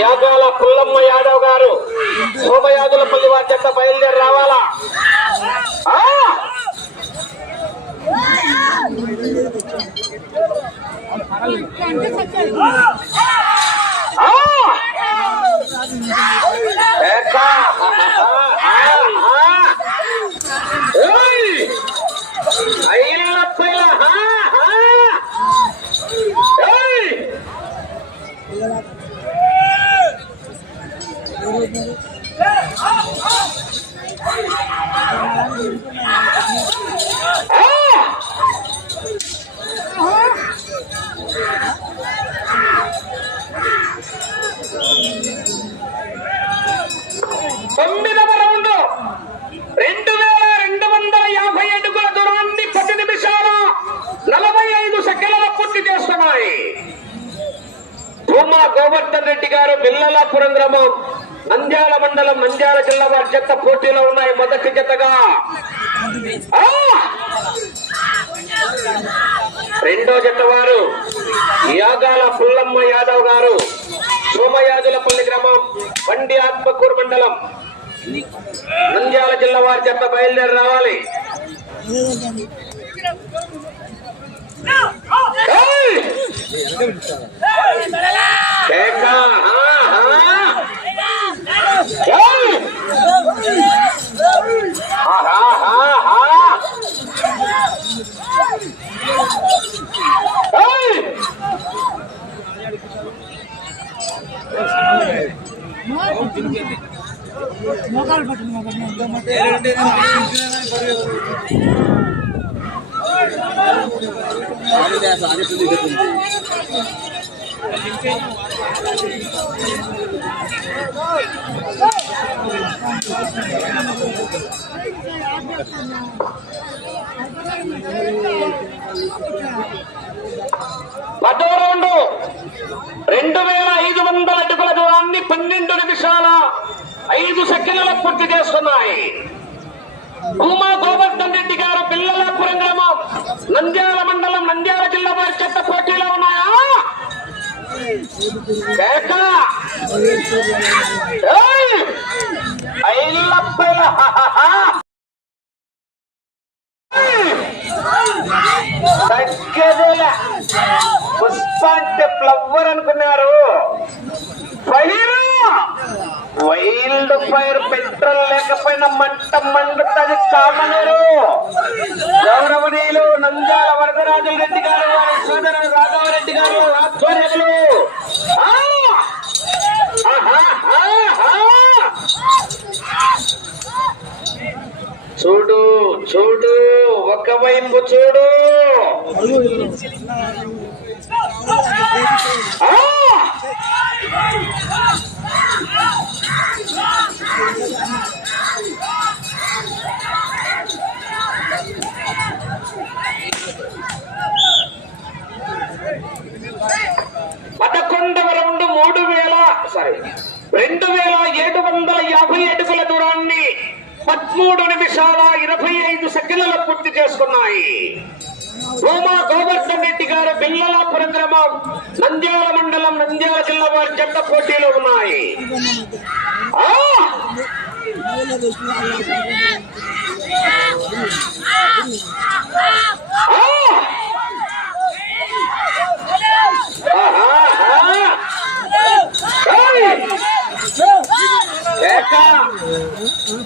యాగాల పుల్లమ్మ యాదవ్ గారు శోభయాదులపల్లి వారి చెత్త బయలుదేరి రావాలా? ఆ! బిల్లలాపురం గ్రామం నంద్యాల మండలం నంద్యాల జిల్లా వారి జత పోటీలో ఉన్నాయి. మొదటి జతగా! రెండో జత వారు యాగాల పుల్లమ్మ యాదవ్ గారు. సోమయాజులపల్లి గ్రామం బండి ఆత్మకూరు మండలం. నంద్యాల జిల్లా వారి చెత్త బయలుదేరి రావాలి. ఏయ్! కేక! మోకాలు పట్టు పదో రెండు. రెండు వేల ఐదు వందల అడుగుల దూరాన్ని పన్నెండు నిమిషాల ఐదు సెకండ్ల పూర్తి చేస్తున్నాయి. భూమా గోవర్ధన్ రెడ్డి గారు పిల్లలాపురం గ్రామం నంద్యాల మండలం నంద్యాల జిల్లా వారి చెత్త పోటీలో ఉన్నాయా? పుష్ప అంటే ఫ్లవర్ అనుకున్నారు. ఫైర్! వైల్డ్ ఫైర్ పెట్రోల్ లేకపోయినా మంట మండుతుంది కామనరు. గౌరవనీయులు నంద్యాల వరదరాజుల రెడ్డి గారు వారి సోదరుడు రాఘవరెడ్డి గారు ఆధ్వర్యంలో. చూడు చూడు చూడు ఒకవైపు చూడు. సారీ రెండు వేల ఏడు వందల యాభై అడుగుల దూరాన్ని పదమూడు నిమిషాల ఇరవై ఐదు సెకండ్ల పూర్తి చేసుకున్నాయి. భూమా గోవర్ధన్ రెడ్డి గారు బిల్లల పరిగ్రమం నంద్యాల మండలం నంద్యాల జిల్లా వారి జట్ట పోటీలో ఉన్నాయి. ఆ!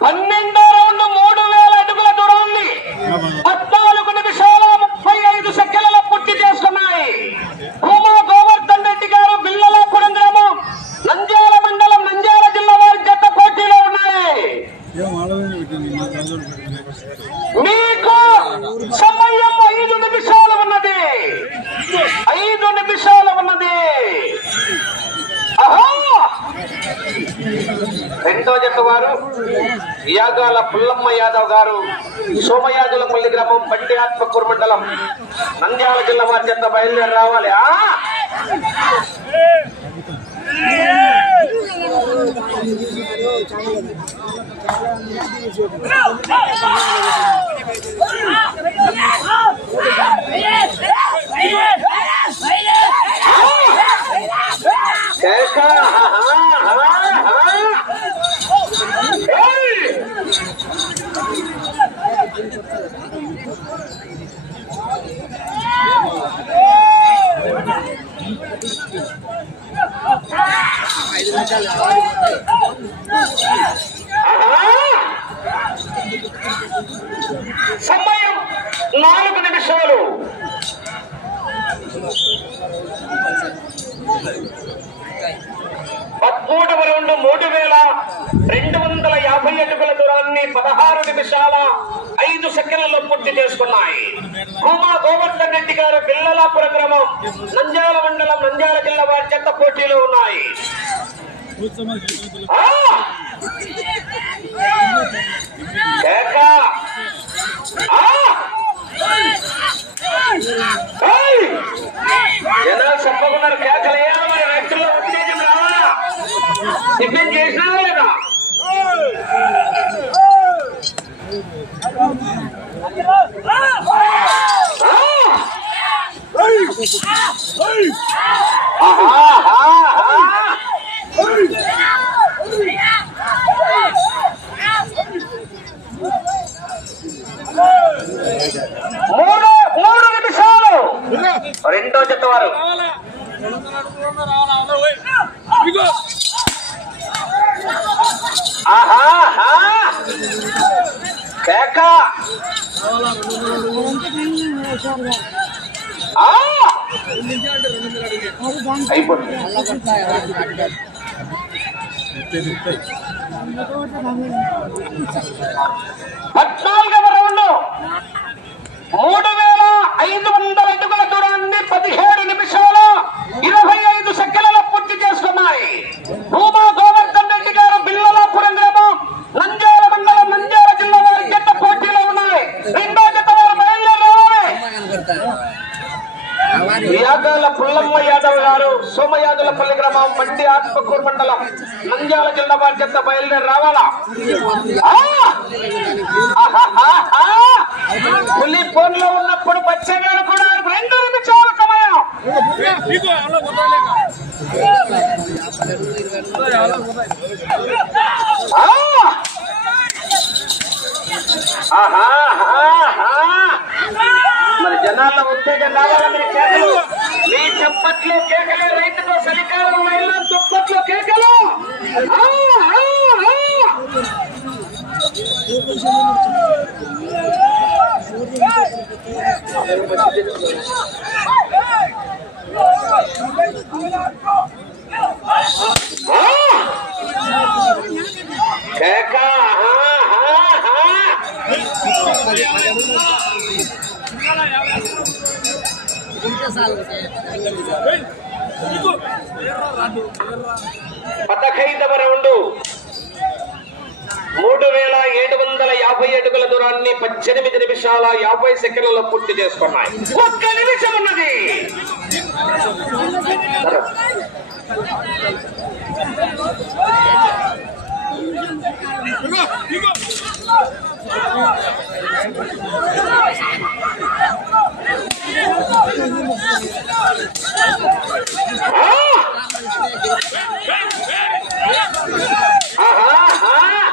పన్నెండో రౌండ్ మూడు వేల అడుగుల దూరాన్ని పద్నాలుగు నిమిషాల ముప్పై ఐదు సెకండ్ల పూర్తి చేసుకున్నాయి. భూమా గోవర్ధన్ రెడ్డి గారు బిల్లలాపురం గ్రామం నంద్యాల మండలం నంద్యాల జిల్లా వారి జత పోటీలో ఉన్నాయి. సమయం ఐదు నిమిషాలు ఉన్నది ఐదు నిమిషాలు ఉన్నది! రెండో జట్టు వారు యాగాల పుల్లమ్మ యాదవ్ గారు సోమయాజులపల్లి గ్రామం బండి ఆత్మకూరు మండలం నంద్యాల జిల్లా వారి చెత్త బయలుదేరి రావాలి ఆ సమయం నాలుగు నిమిషాలు. పదమూడవ రెండు మూడు వేల రెండు వందల యాభై అడుగుల దూరాన్ని పదహారు నిమిషాల ఐదు సెకండ్లలో పూర్తి చేసుకున్నాయి. భూమా గోవర్ధన్ రెడ్డి గారు పిల్లలాపురం గ్రామం నంద్యాల మండలం నంద్యాల జిల్లా వారి చెత్త పోటీలో ఉన్నాయి. ఆ! కేక! ఆ! ఏయ్! జనాలు చెప్పకున్నారు కేకలు వేయాలి మరి రైతుల్లో ఉత్తేజం రావాలా టిఫిన్ చేసినావా లేదా ఆ! ఆహా, ఆహా, ఆహా. మూడు మూడు నిమిషాలు రెండో జత వారు ఆహా ఆహా. కేక ఆ! అయిపోతుంది పద్నాలుగవ రౌండ్ మూడు వేల ఐదు వందల అడుగుల దూరాన్ని పదిహేడు నిమిషాలు ఇరవై ఐదు సెకండ్లలో పూర్తి చేసుకున్నాయి భూమా గోవర్ధన్ రెడ్డి గారు బిల్లలాపురం గ్రామం నంద్యాల మండలం నంద్యాల జిల్లా వారి జత పోటీలో ఉన్నాయి రెండో జత వారు బయలుదేరి రావాలి యాగాల పుల్లమ్మ యాదవ్ గారు సోమయాదులపల్లి గ్రామం మండి ఆత్మకూరు మండలం హైదరాబాద్ చెత్త బయలుదేరి రావాలా? పులి ఫోన్లో ఉన్నప్పుడు బచ్చగాడు కూడా రెండు నిమిషాల సమయం. మరి జనాల్లో ఉత్తేజం రావాలని కేకలు. మీ చప్పట్లు కేకలే రైతుతో సరికాలం మహిళ దుప్పట్లు కేకలు. ఆ! ఆ! పదహైదవ రౌండ్ మూడు వేల ఏడు వందల యాభై అడుగుల దూరాన్ని పద్దెనిమిది నిమిషాల యాభై సెకండ్లలో పూర్తి చేసుకున్నాయి ఒక్క నిమిషం ఉన్నది ఆ! ఆహాహా!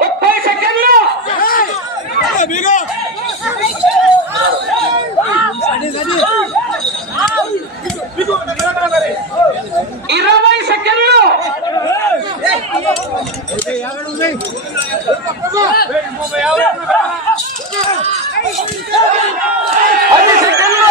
ముప్పై సెకండ్లు ఇరవై సెకండ్లు. పది సెకండ్లు.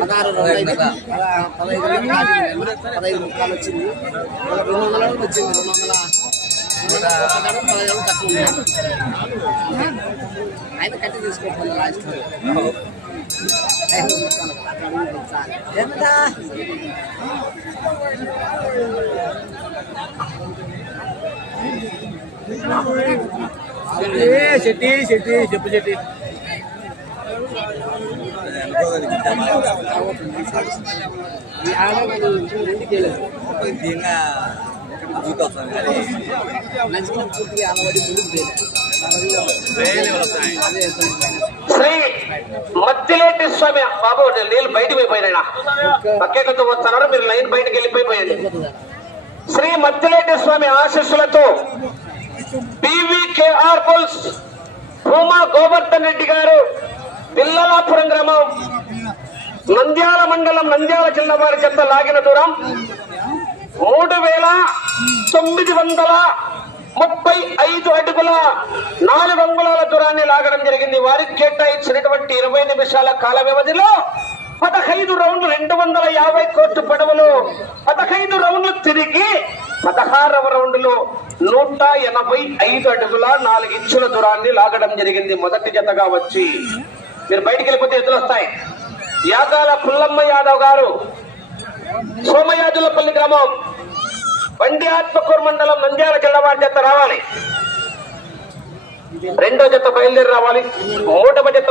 పదహారు పదహైదు పదహైదు ముక్కలు వచ్చింది. రెండు వందల వచ్చింది రెండు వందల రెండు వందల పదహైదు కట్టు ఆయన కట్టి తీసుకోవాలి లాస్ట్ ఎంత చెట్టి శెట్టి చెప్పు చెట్టి ఈ ఆడవాళ్ళు రెండు పూర్తిగా ఆడవాడి ముందుకు శ్రీ మద్దిలేటి స్వామి బాబు నీళ్ళు బయటకు పోయిపోయినా పక్కేకతో వస్తున్నారు మీరు లైన్ బయటకు వెళ్ళిపోయిపోయింది శ్రీ మత్తిలేటి స్వామి ఆశీస్సులతో పివికేఆర్ పుల్స్ భూమా గోవర్ధన్ రెడ్డి గారు పిల్లలాపురం గ్రామం. నంద్యాల మండలం నంద్యాల జిల్లా వారి చెత్త లాగిన దూరం మూడు వేల తొమ్మిది వందల ముప్పై ఐదు అడుగుల నాలుగు అంగుళాల దూరాన్ని లాగడం జరిగింది. వారికి కేటాయించినటువంటి ఇరవై నిమిషాల కాల వ్యవధిలో పదహైదు రౌండ్లు రెండు వందల యాభై కోట్లు పడవలు. పదహైదు రౌండ్లు తిరిగి పదహారవ రౌండ్లో నూట ఎనభై ఐదు అడుగుల నాలుగు ఇంచుల దూరాన్ని లాగడం జరిగింది. మొదటి జతగా వచ్చి మీరు బయటికి వెళ్ళిపోతే ఎదురు వస్తాయి. యాదాల పుల్లమ్మ యాదవ్ గారు సోమయాజులపల్లి గ్రామం బండి ఆత్మకూరు మండలం నంద్యాల జిల్లా వారి జత రావాలి. రెండో జత బయలుదేరి రావాలి. మూడవ జత